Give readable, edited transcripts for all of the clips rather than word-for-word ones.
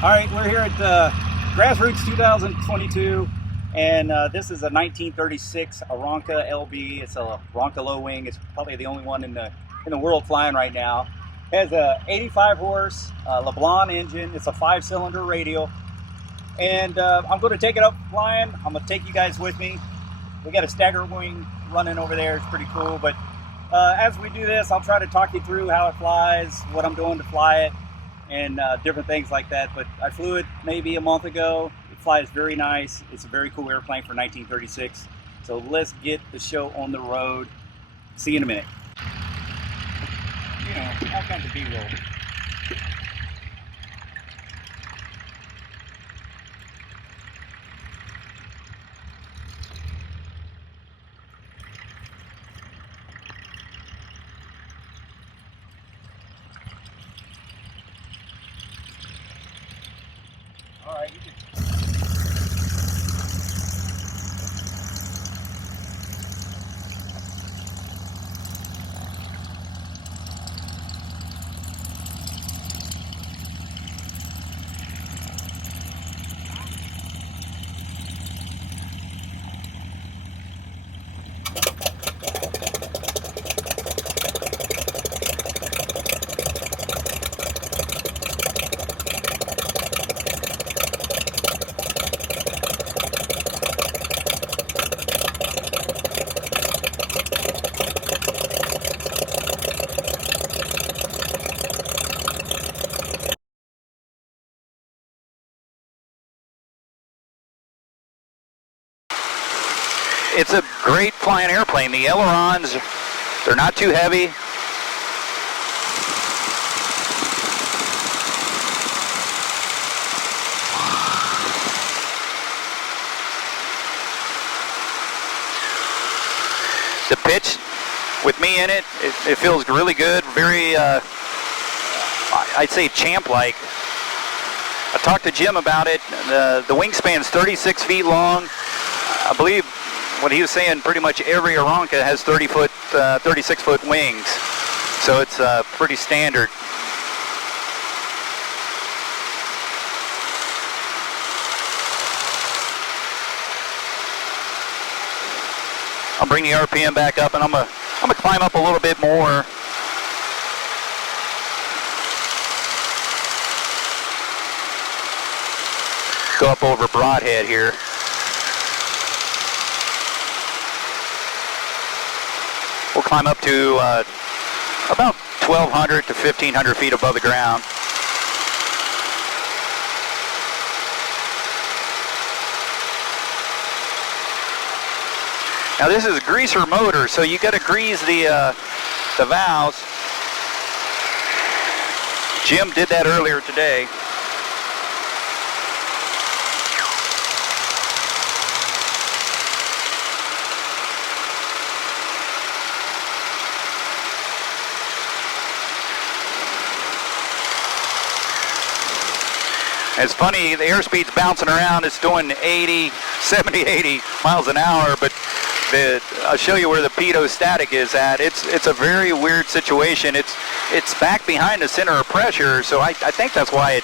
All right, we're here at Grassroots 2022, and this is a 1936 Aeronca LB. It's a Aeronca Low Wing. It's probably the only one in the world flying right now. It has a 85 horse LeBlanc engine. It's a 5-cylinder radial, and I'm going to take it up flying. I'm going to take you guys with me. We got a stagger wing running over there. It's pretty cool. But as we do this, I'll try to talk you through how it flies, what I'm doing to fly it, and different things like that. But I flew it maybe a month ago. It flies very nice. It's a very cool airplane for 1936. So let's get the show on the road. See you in a minute. You know, all kinds of B-roll. All right, you can. It's a great flying airplane. The ailerons, they're not too heavy. The pitch, with me in it, it feels really good. Very, I'd say champ-like. I talked to Jim about it. The wingspan's 36 feet long. I believe what he was saying, pretty much every Aeronca has 36-foot wings, so it's pretty standard. I'll bring the RPM back up, and I'm gonna climb up a little bit more. Go up over Broadhead here. We'll climb up to about 1,200 to 1,500 feet above the ground. Now this is a greaser motor, so you got to grease the valves. Jim did that earlier today. It's funny, the airspeed's bouncing around. It's doing 70, 80 miles an hour, but I'll show you where the pitot static is at. It's a very weird situation. It's back behind the center of pressure, so I think that's why it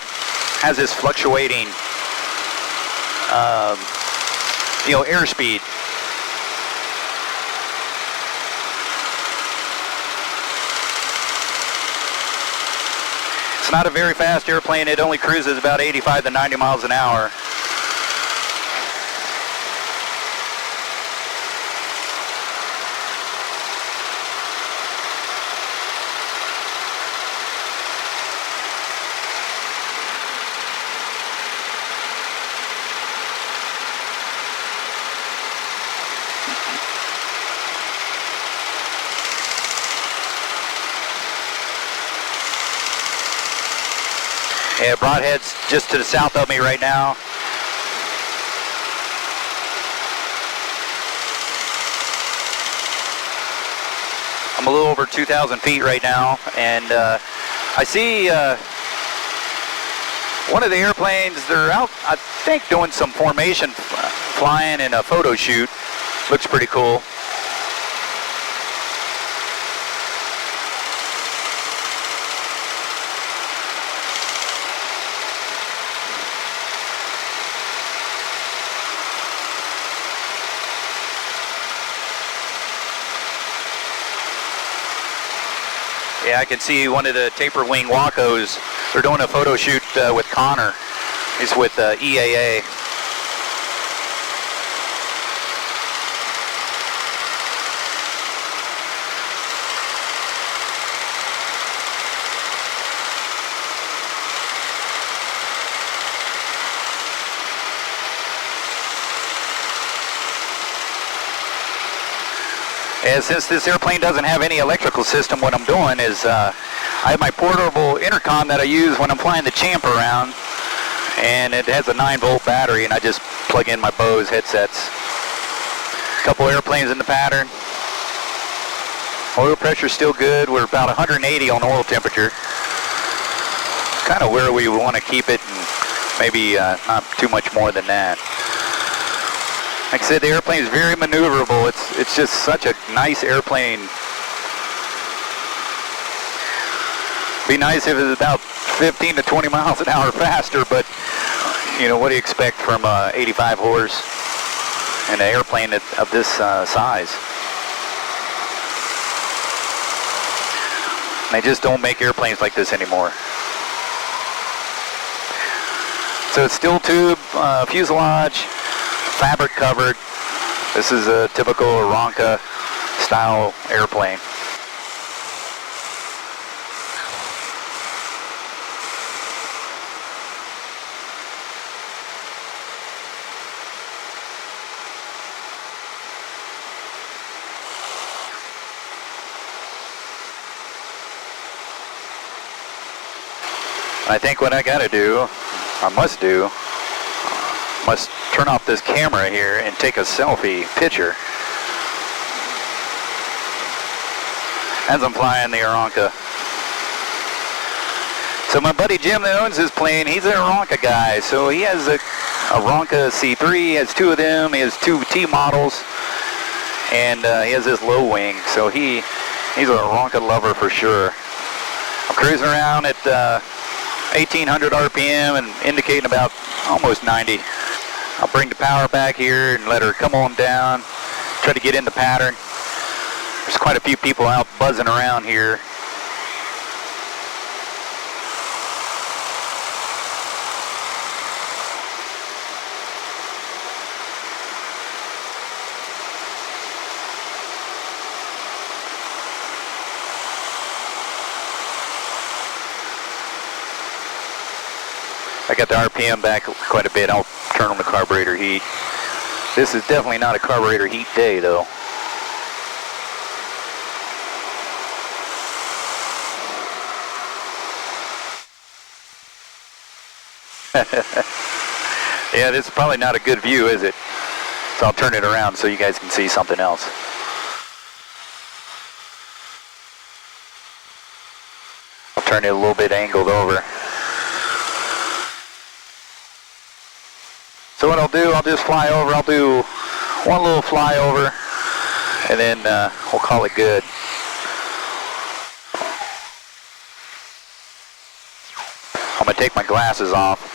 has this fluctuating, airspeed. It's not a very fast airplane. It only cruises about 85 to 90 miles an hour. Yeah, Broadhead's just to the south of me right now. I'm a little over 2,000 feet right now, and I see one of the airplanes, they're out, I think, doing some formation flying in a photo shoot. Looks pretty cool. Yeah, I can see one of the taper wing Wacos. They're doing a photo shoot with Connor. He's with EAA. And since this airplane doesn't have any electrical system, what I'm doing is I have my portable intercom that I use when I'm flying the Champ around, and it has a 9-volt battery, and I just plug in my Bose headsets. A couple airplanes in the pattern. Oil pressure's still good. We're about 180 on oil temperature. Kind of where we want to keep it, and maybe not too much more than that. Like I said, the airplane is very maneuverable. It's just such a nice airplane. Be nice if it was about 15 to 20 miles an hour faster, but you know, what do you expect from 85 horse and an airplane of this size? They just don't make airplanes like this anymore. So it's steel tube, fuselage, fabric covered. This is a typical Aeronca style airplane. I think what I gotta do, I must turn off this camera here and take a selfie picture as I'm flying the Aeronca. So my buddy Jim that owns this plane, he's an Aeronca guy. So he has a Aeronca C3, he has 2 of them, he has 2 T models, and he has this low wing. So he's an Aeronca lover for sure. I'm cruising around at 1800 RPM and indicating about almost 90. I'll bring the power back here and let her come on down, try to get in the pattern. There's quite a few people out buzzing around here. I got the RPM back quite a bit. I'll turn on the carburetor heat. This is definitely not a carburetor heat day though. Yeah, this is probably not a good view, is it? So I'll turn it around so you guys can see something else. I'll turn it a little bit angled over. So what I'll do, I'll just fly over. I'll do one little flyover, and then we'll call it good. I'm going to take my glasses off.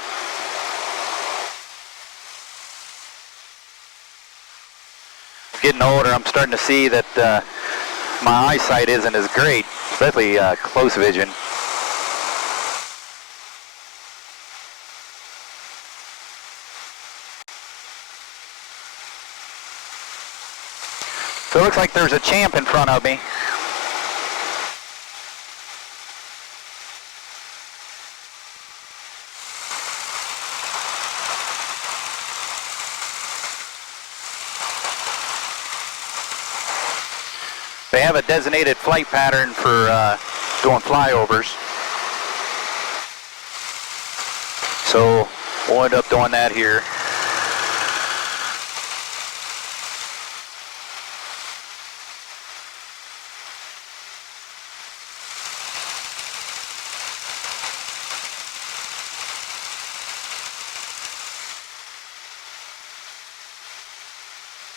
Getting older, I'm starting to see that my eyesight isn't as great, especially close vision. So it looks like there's a Champ in front of me. They have a designated flight pattern for doing flyovers. So we'll end up doing that here.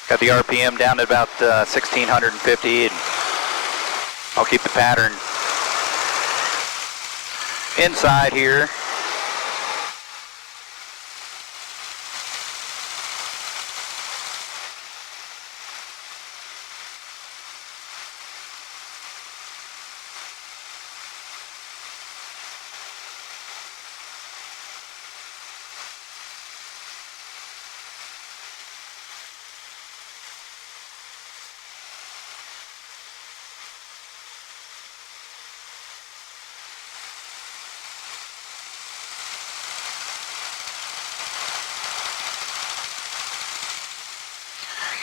Got the RPM down to about 1650, and I'll keep the pattern inside here.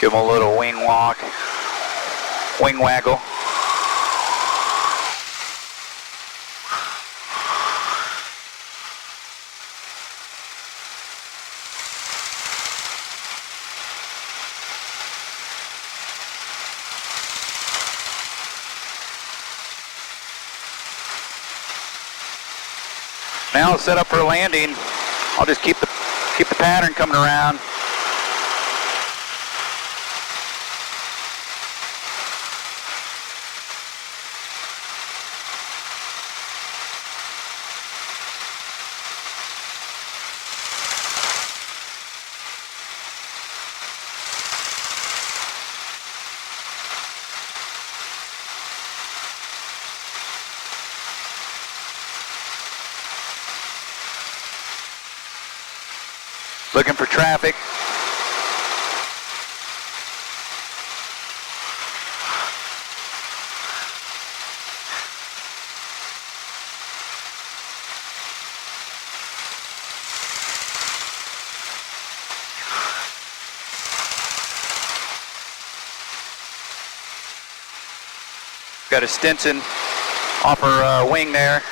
Give them a little wing walk, wing waggle. Now set up for landing. I'll just keep the pattern coming around. Looking for traffic. Got a Stinson off her wing there.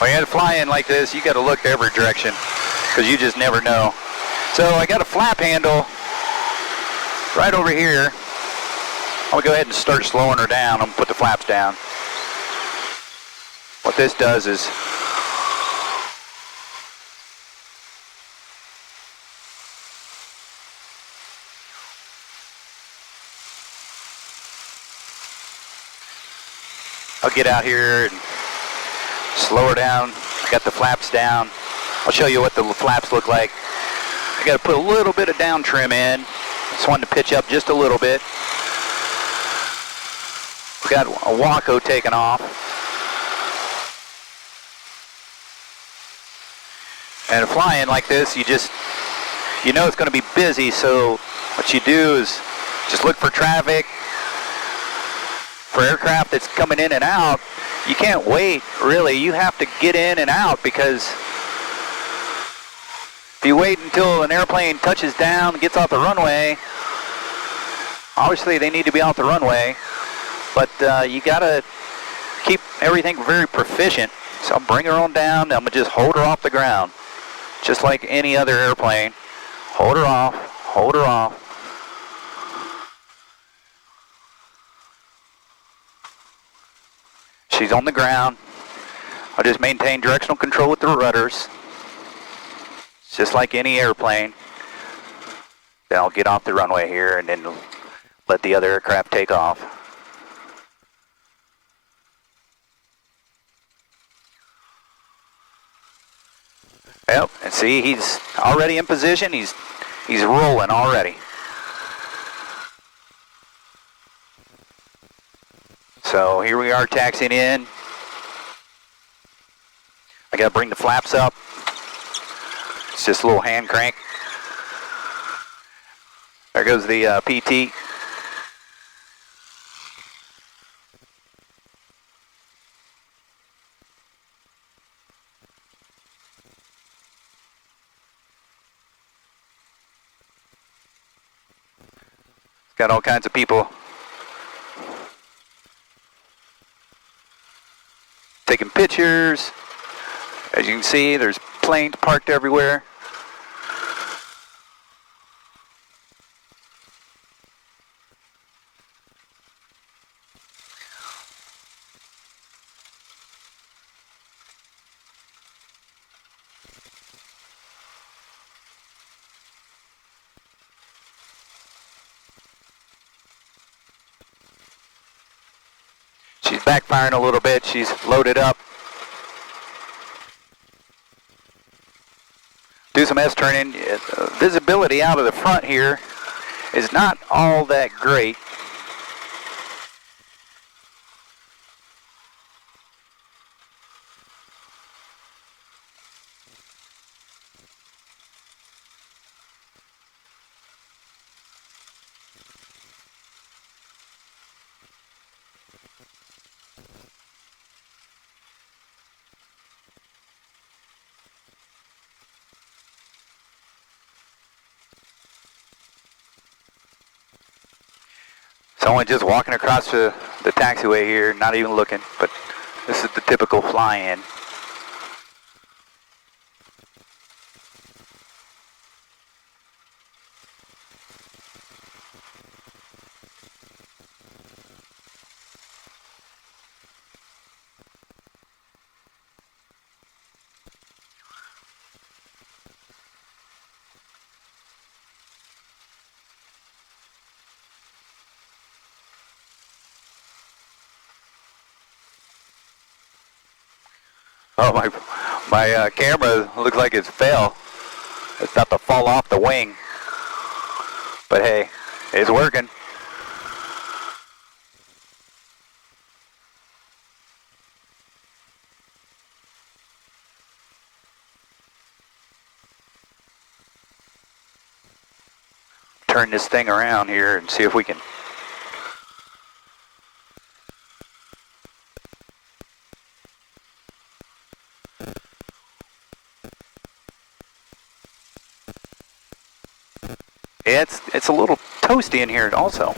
When you fly in like this, you got to look every direction because you just never know. So I got a flap handle right over here. I'm gonna go ahead and start slowing her down. I'm gonna put the flaps down. What this does is I'll get out here and slow her down. I got the flaps down. I'll show you what the flaps look like. I got to put a little bit of down trim in. Just wanted to pitch up just a little bit. We got a Waco taken off. And flying like this, you know it's going to be busy, so what you do is just look for traffic. For aircraft that's coming in and out, you can't wait, really. You have to get in and out because if you wait until an airplane touches down, gets off the runway, obviously they need to be off the runway, but you gotta keep everything very proficient. So I'll bring her on down, I'm gonna just hold her off the ground, just like any other airplane. Hold her off, hold her off. She's on the ground. I'll just maintain directional control with the rudders. It's just like any airplane. Then I'll get off the runway here and then let the other aircraft take off. Yep, and see, he's already in position. He's rolling already. So here we are taxiing in. I gotta bring the flaps up. It's just a little hand crank. There goes the PT. Got all kinds of people taking pictures. As you can see, there's planes parked everywhere. She's backfiring a little bit. She's loaded up. Do some S-turning. Visibility out of the front here is not all that great. Someone just walking across the taxiway here, not even looking, but this is the typical fly-in. Oh, my camera looks like it's fell. It's about to fall off the wing. But hey, it's working. Turn this thing around here and see if we can. Yeah, it's a little toasty in here also.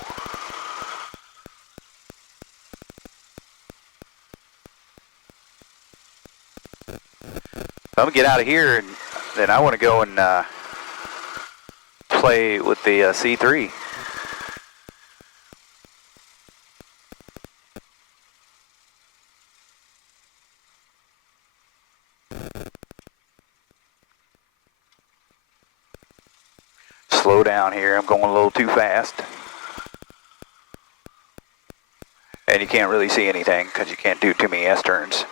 I'm gonna get out of here, and then I want to go and play with the C3. Slow down here. I'm going a little too fast. And you can't really see anything because you can't do too many S-turns.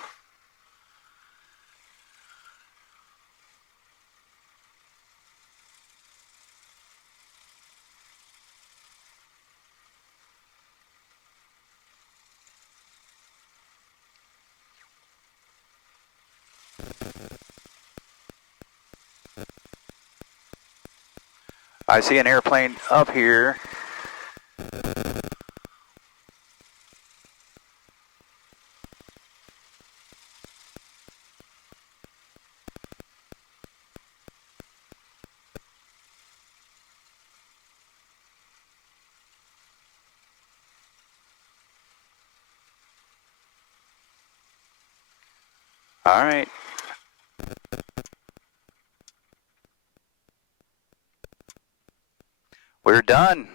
I see an airplane up here. All right. We're done.